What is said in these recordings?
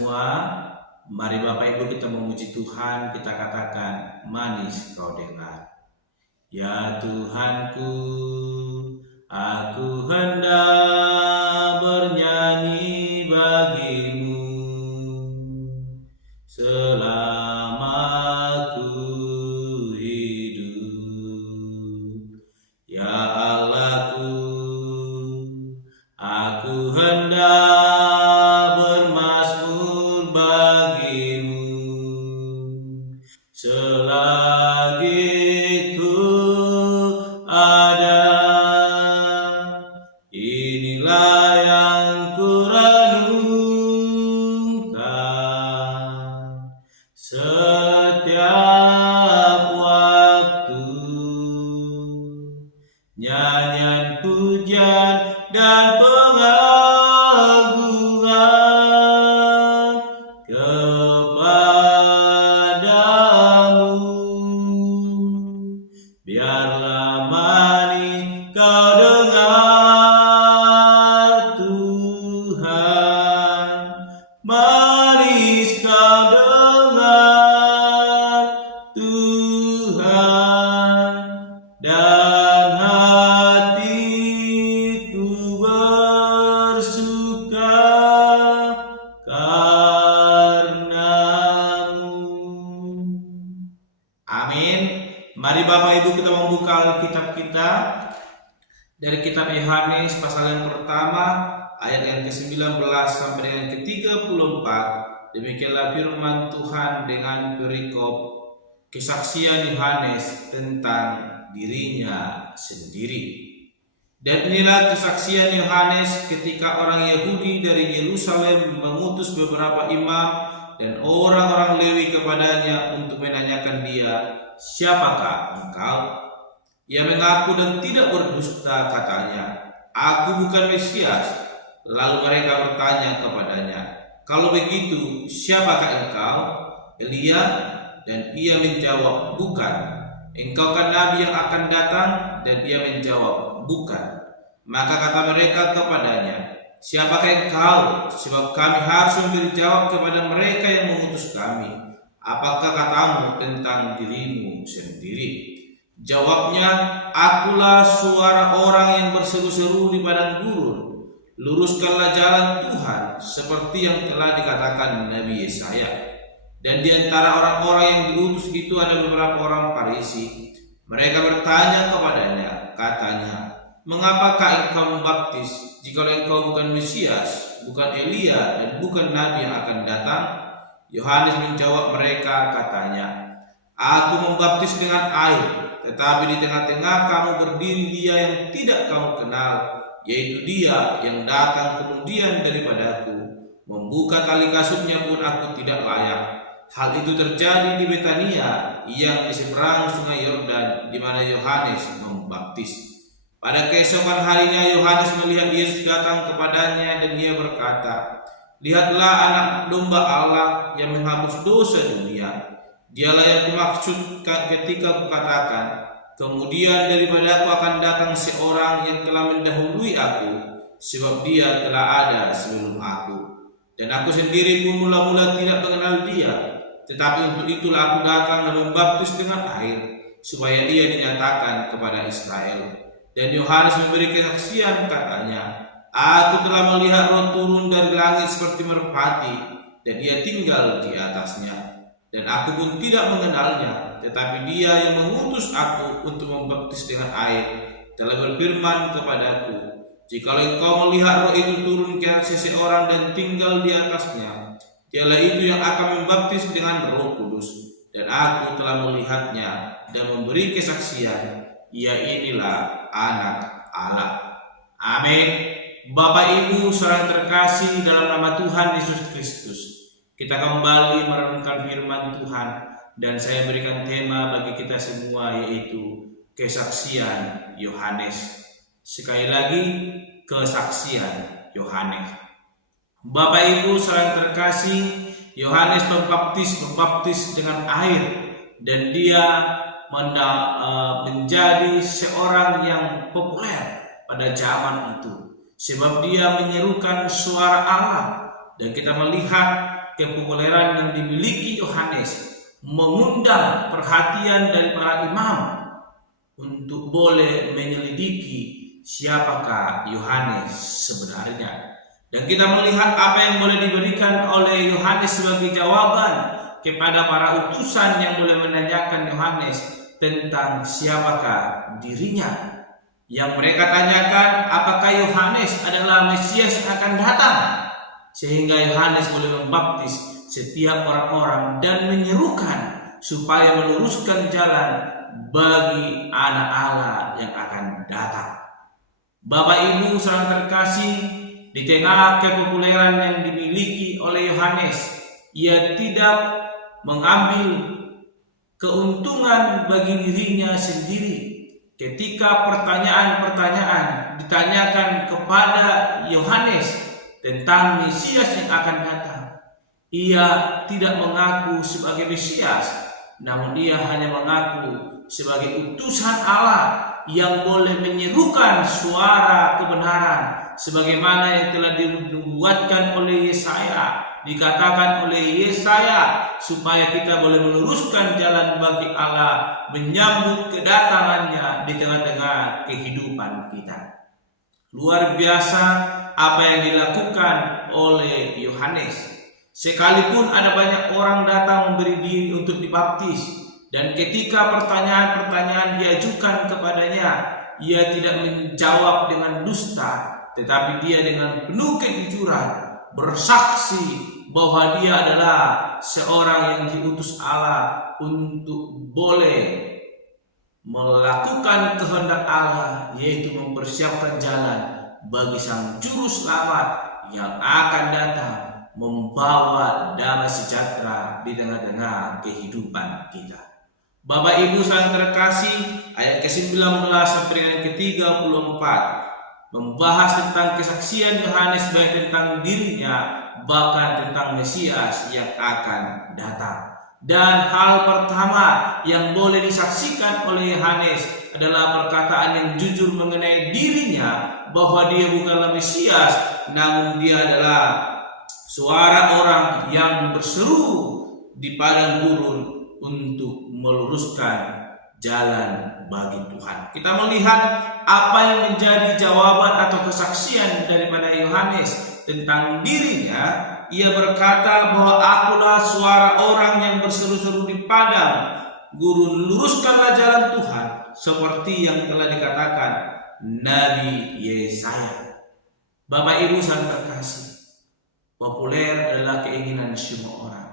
semua, mari Bapak Ibu kita memuji Tuhan, kita katakan, manis kau dengar. Ya Tuhanku, aku hendak bernyanyi bagimu selama aku hidup. Ya Allahku, aku hendak bermazmur bagimu selagi ku ada. Inilah yang ku renungkan setiap waktu, nyanyian pujian dan pengagungan kepadamu. Biarlah manis kau dengar Tuhan, manis kau dengar Tuhan, dan hatiku bersuka karenamu. Amin. Mari Bapak Ibu kita membuka Alkitab kita dari kitab Yohanes pasal yang pertama ayat yang ke-19 sampai dengan ke-34. Demikianlah firman Tuhan dengan perikop kesaksian Yohanes tentang dirinya sendiri. Dan inilah kesaksian Yohanes ketika orang Yahudi dari Yerusalem mengutus beberapa imam dan orang-orang Lewi kepadanya untuk menanyakan dia, "Siapakah engkau?" Ia mengaku dan tidak berdusta, katanya, "Aku bukan Mesias." Lalu mereka bertanya kepadanya, "Kalau begitu, siapakah engkau? Elia?" Dan ia menjawab, "Bukan." "Engkau kan nabi yang akan datang?" Dan ia menjawab, "Bukan." Maka kata mereka kepadanya, "Siapakah engkau? Sebab kami harus memberi jawab kepada mereka yang mengutus kami. Apakah katamu tentang dirimu sendiri?" Jawabnya, "Akulah suara orang yang berseru-seru di padang gurun. Luruskanlah jalan Tuhan, seperti yang telah dikatakan Nabi Yesaya." Dan di antara orang-orang yang diutus itu ada beberapa orang Farisi. Mereka bertanya kepadanya, katanya, "Mengapakah engkau membaptis, jikalau engkau bukan Mesias, bukan Elia, dan bukan Nabi yang akan datang?" Yohanes menjawab mereka, katanya, "Aku membaptis dengan air, tetapi di tengah-tengah kamu berdiri dia yang tidak kamu kenal, yaitu dia yang datang kemudian daripadaku. Membuka tali kasutnya pun aku tidak layak." Hal itu terjadi di Betania yang di seberang sungai Yordan, di mana Yohanes membaptis. Pada keesokan harinya Yohanes melihat Yesus datang kepadanya dan ia berkata, "Lihatlah anak domba Allah yang menghapus dosa dunia. Dialah yang kumaksudkan ketika kukatakan, kemudian daripada aku akan datang seorang yang telah mendahului aku, sebab dia telah ada sebelum aku. Dan aku sendiri pun mula-mula tidak mengenal dia, tetapi untuk itulah aku datang dan membaptis dengan air, supaya ia dinyatakan kepada Israel." Dan Yohanes memberi kesaksian, katanya, "Aku telah melihat Roh turun dari langit seperti merpati, dan ia tinggal di atasnya. Dan aku pun tidak mengenalnya, tetapi dia yang mengutus aku untuk membaptis dengan air telah berfirman kepadaku, jikalau engkau melihat Roh itu turun ke atas seseorang dan tinggal di atasnya, dialah itu yang akan membaptis dengan Roh Kudus. Dan aku telah melihatnya dan memberi kesaksian, ia inilah Anak Allah." Amin. Bapak Ibu saudara terkasih dalam nama Tuhan Yesus Kristus, kita kembali merenungkan firman Tuhan, dan saya berikan tema bagi kita semua, yaitu kesaksian Yohanes. Sekali lagi, kesaksian Yohanes. Bapak Ibu saudara terkasih, Yohanes membaptis dengan air, dan dia menjadi seorang yang populer pada zaman itu, sebab dia menyerukan suara Allah. Dan kita melihat kepopuleran yang dimiliki Yohanes mengundang perhatian dari para imam untuk boleh menyelidiki siapakah Yohanes sebenarnya. Dan kita melihat apa yang boleh diberikan oleh Yohanes sebagai jawaban kepada para utusan yang boleh menanyakan Yohanes tentang siapakah dirinya. Yang mereka tanyakan, apakah Yohanes adalah Mesias yang akan datang? Sehingga Yohanes boleh membaptis setiap orang-orang dan menyerukan supaya meluruskan jalan bagi anak Allah yang akan datang. Bapak Ibu saudara terkasih, di tengah kepopuleran yang dimiliki oleh Yohanes, ia tidak mengambil keuntungan bagi dirinya sendiri. Ketika pertanyaan-pertanyaan ditanyakan kepada Yohanes tentang Mesias yang akan datang, ia tidak mengaku sebagai Mesias, namun ia hanya mengaku sebagai utusan Allah yang boleh menyerukan suara kebenaran, sebagaimana yang telah dinubuatkan oleh Yesaya. Dikatakan oleh Yesaya supaya kita boleh meluruskan jalan bagi Allah, menyambut kedatangannya di tengah-tengah kehidupan kita. Luar biasa apa yang dilakukan oleh Yohanes. Sekalipun ada banyak orang datang memberi diri untuk dibaptis, dan ketika pertanyaan-pertanyaan diajukan kepadanya, ia tidak menjawab dengan dusta, tetapi dia dengan penuh kejujuran bersaksi bahwa dia adalah seorang yang diutus Allah untuk boleh melakukan kehendak Allah, yaitu mempersiapkan jalan bagi sang juru selamat yang akan datang membawa damai sejahtera di tengah-tengah kehidupan kita. Bapak Ibu saudara terkasih, ayat ke-19 sampai dengan ke-34 membahas tentang kesaksian Yohanes baik tentang dirinya bahkan tentang Mesias yang akan datang. Dan hal pertama yang boleh disaksikan oleh Yohanes adalah perkataan yang jujur mengenai dirinya bahwa dia bukanlah Mesias, namun dia adalah suara orang yang berseru di padang gurun untuk meluruskan jalan bagi Tuhan. Kita melihat apa yang menjadi jawaban atau kesaksian daripada Yohanes tentang dirinya. Ia berkata bahwa akulah suara orang yang berseru-seru di padang gurun, luruskanlah jalan Tuhan, seperti yang telah dikatakan Nabi Yesaya. Bapak Ibu saudara terkasih, populer adalah keinginan semua orang,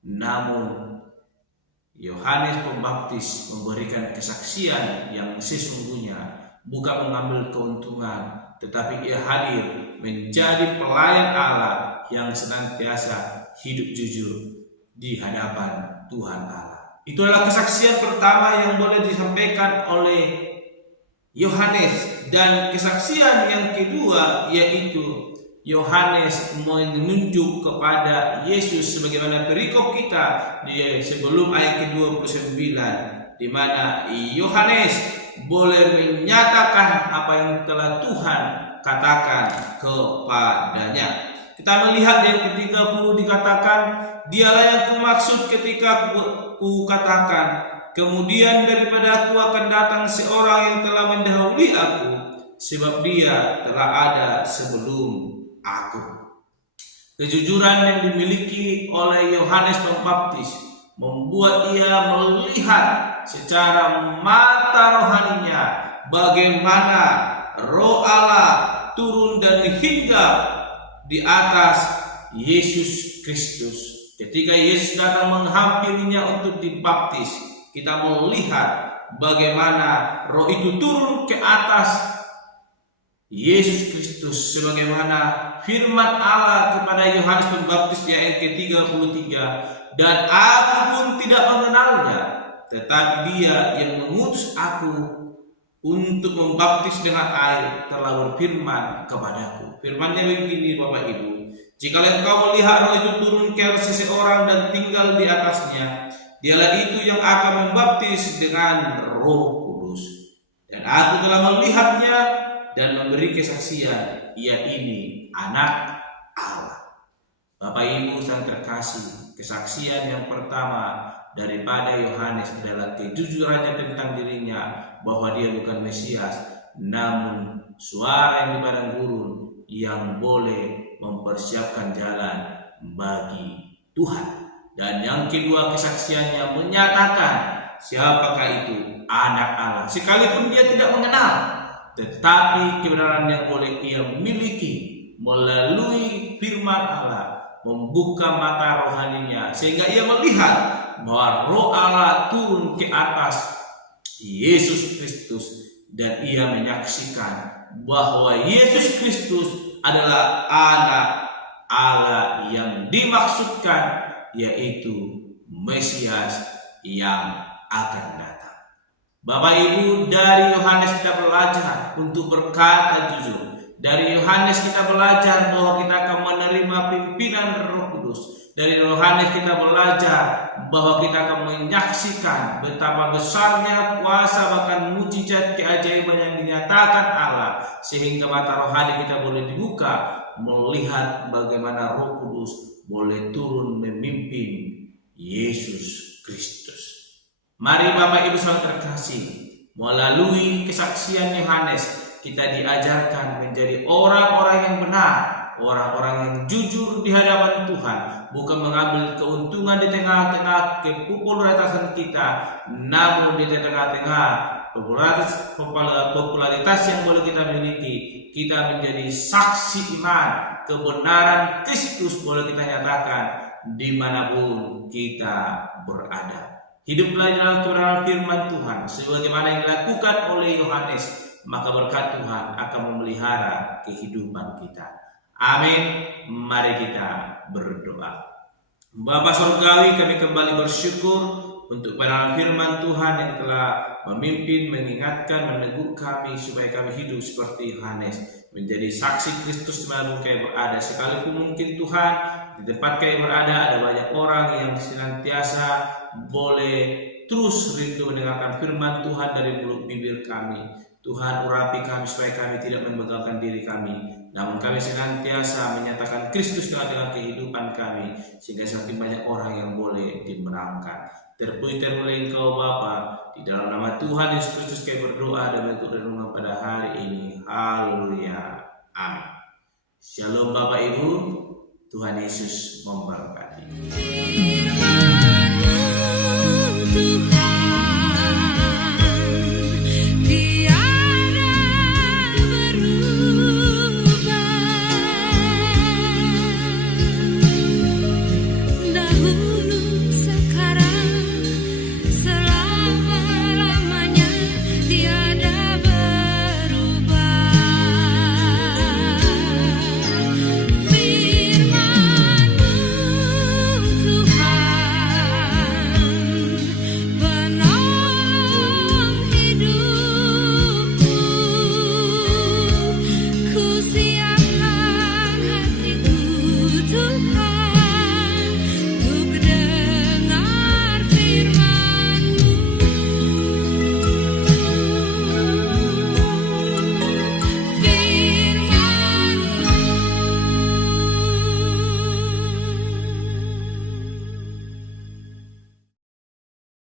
namun Yohanes Pembaptis memberikan kesaksian yang sesungguhnya, bukan mengambil keuntungan, tetapi ia hadir menjadi pelayan Allah yang senantiasa hidup jujur di hadapan Tuhan Allah. Itulah kesaksian pertama yang boleh disampaikan oleh Yohanes. Dan kesaksian yang kedua yaitu Yohanes menunjuk kepada Yesus, sebagaimana perikop kita di sebelum ayat ke-29, di mana Yohanes boleh menyatakan apa yang telah Tuhan katakan kepadanya. Kita melihat yang ke-30 dikatakan, dialah yang kumaksud ketika ku katakan, kemudian daripada aku akan datang seorang yang telah mendahului aku, sebab dia telah ada sebelum aku. Kejujuran yang dimiliki oleh Yohanes Pembaptis membuat ia melihat secara mata rohaninya bagaimana Roh Allah turun dan hinggap di atas Yesus Kristus. Ketika Yesus datang menghampirinya untuk dibaptis, kita melihat bagaimana Roh itu turun ke atas Yesus Kristus, sebagaimana firman Allah kepada Yohanes Pembaptis di ayat ke-33, dan aku pun tidak mengenalnya, tetapi dia yang mengutus aku untuk membaptis dengan air telah berfirman kepadaku. Firman-Nya begini Bapak Ibu, jika engkau melihat Roh itu turun ke atas seseorang dan tinggal di atasnya, dialah itu yang akan membaptis dengan Roh Kudus. Dan aku telah melihatnya dan memberi kesaksian, ia ini Anak Allah. Bapak Ibu yang terkasih, kesaksian yang pertama daripada Yohanes adalah kejujurannya tentang dirinya bahwa dia bukan Mesias, namun suara yang di padang gurun yang boleh mempersiapkan jalan bagi Tuhan. Dan yang kedua, kesaksiannya menyatakan siapakah itu anak Allah, sekalipun dia tidak mengenal, tetapi kebenaran yang boleh ia miliki melalui firman Allah membuka mata rohaninya sehingga ia melihat bahwa Roh Allah turun ke atas Yesus Kristus, dan ia menyaksikan bahwa Yesus Kristus adalah anak Allah yang dimaksudkan, yaitu Mesias yang akan datang. Bapak Ibu, dari Yohanes kita belajar untuk berkata jujur. Dari Yohanes kita belajar bahwa kita akan menerima pimpinan Roh Kudus. Dari Yohanes kita belajar bahwa kita akan menyaksikan betapa besarnya kuasa bahkan mujizat keajaiban yang dinyatakan Allah, sehingga mata rohani kita boleh dibuka melihat bagaimana Roh Kudus boleh turun memimpin Yesus Kristus. Mari Bapak Ibu saudara terkasih, melalui kesaksian Yohanes kita diajarkan menjadi orang-orang yang benar, orang-orang yang jujur di hadapan Tuhan, bukan mengambil keuntungan di tengah-tengah kepopularitasan kita, namun di tengah-tengah popularitas yang boleh kita miliki, kita menjadi saksi iman kebenaran Kristus boleh kita nyatakan dimanapun kita berada. Hiduplah dalam kebenaran firman Tuhan sebagaimana yang dilakukan oleh Yohanes, maka berkat Tuhan akan memelihara kehidupan kita. Amin. Mari kita berdoa. Bapa Surgawi, kami kembali bersyukur untuk kebenaran firman Tuhan yang telah memimpin, mengingatkan, menegur kami supaya kami hidup seperti Yohanes, menjadi saksi Kristus dimanapun kami berada. Sekalipun mungkin Tuhan di tempat kami berada ada banyak orang yang senantiasa boleh terus rindu mendengarkan firman Tuhan dari mulut bibir kami. Tuhan, urapi kami supaya kami tidak membanggakan diri kami, namun kami senantiasa menyatakan Kristus dengan kehidupan kami, sehingga semakin banyak orang yang boleh dimenangkan. Terpuji termulia Engkau Bapa, di dalam nama Tuhan Yesus Kristus kami berdoa dan bentuk renungan pada hari ini. Haleluya. Amin. Shalom Bapak Ibu, Tuhan Yesus memberkati.